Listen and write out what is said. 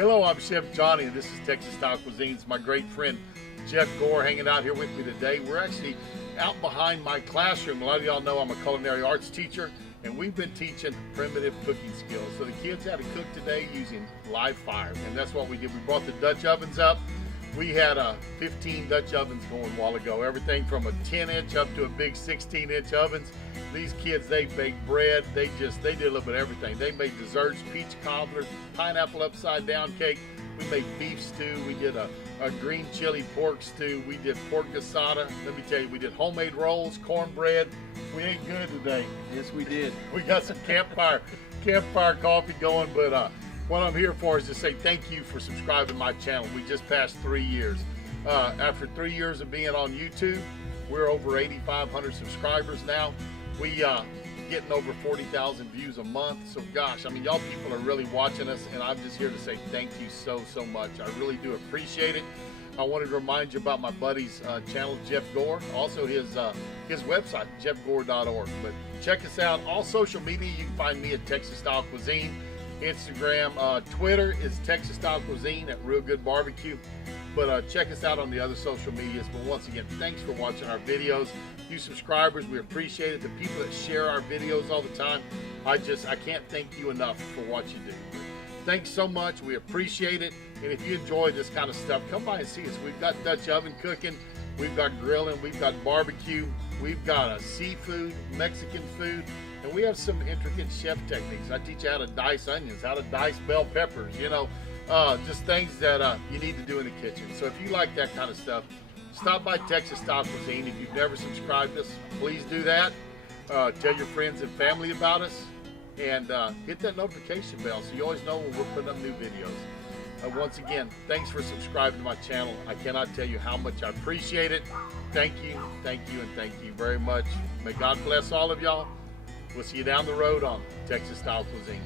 Hello, I'm Chef Johnny, and this is Texas Style Cuisine. It's my great friend Jeff Gore hanging out here with me today. We're actually out behind my classroom. A lot of y'all know I'm a culinary arts teacher, and we've been teaching primitive cooking skills. So the kids had to cook today using live fire, and that's what we did. We brought the Dutch ovens up. We had 15 Dutch ovens going a while ago, everything from a 10-inch up to a big 16-inch ovens. These kids, they baked bread, they did a little bit of everything. They made desserts, peach cobbler, pineapple upside down cake. We made beef stew, we did a green chili pork stew, we did pork asada. Let me tell you, we did homemade rolls, cornbread. We ate good today. Yes, we did. We got some campfire coffee going, but what I'm here for is to say thank you for subscribing to my channel. We just passed 3 years. After 3 years of being on YouTube, we're over 8,500 subscribers now. We getting over 40,000 views a month. So gosh, I mean, y'all people are really watching us, and I'm just here to say thank you so much. I really do appreciate it. I wanted to remind you about my buddy's channel, Jeff Gore. Also his website, jeffgore.org. But check us out. All social media, you can find me at Texas Style Cuisine. Instagram, Twitter is Texas Style Cuisine at Real Good Barbecue. But check us out on the other social medias. But once again, thanks for watching our videos. You subscribers, we appreciate it. The people that share our videos all the time, I can't thank you enough for what you do. Thanks so much. We appreciate it. And if you enjoy this kind of stuff, come by and see us. We've got Dutch oven cooking, we've got grilling, we've got barbecue, we've got a seafood, Mexican food, and we have some intricate chef techniques. I teach you how to dice onions, how to dice bell peppers, you know, just things that you need to do in the kitchen. So if you like that kind of stuff, stop by Texas Style Cuisine. If you've never subscribed to us, please do that. Tell your friends and family about us, and hit that notification bell so you always know when we're putting up new videos. Once again, thanks for subscribing to my channel. I cannot tell you how much I appreciate it. Thank you, and thank you very much. May God bless all of y'all. We'll see you down the road on Texas Style Cuisine.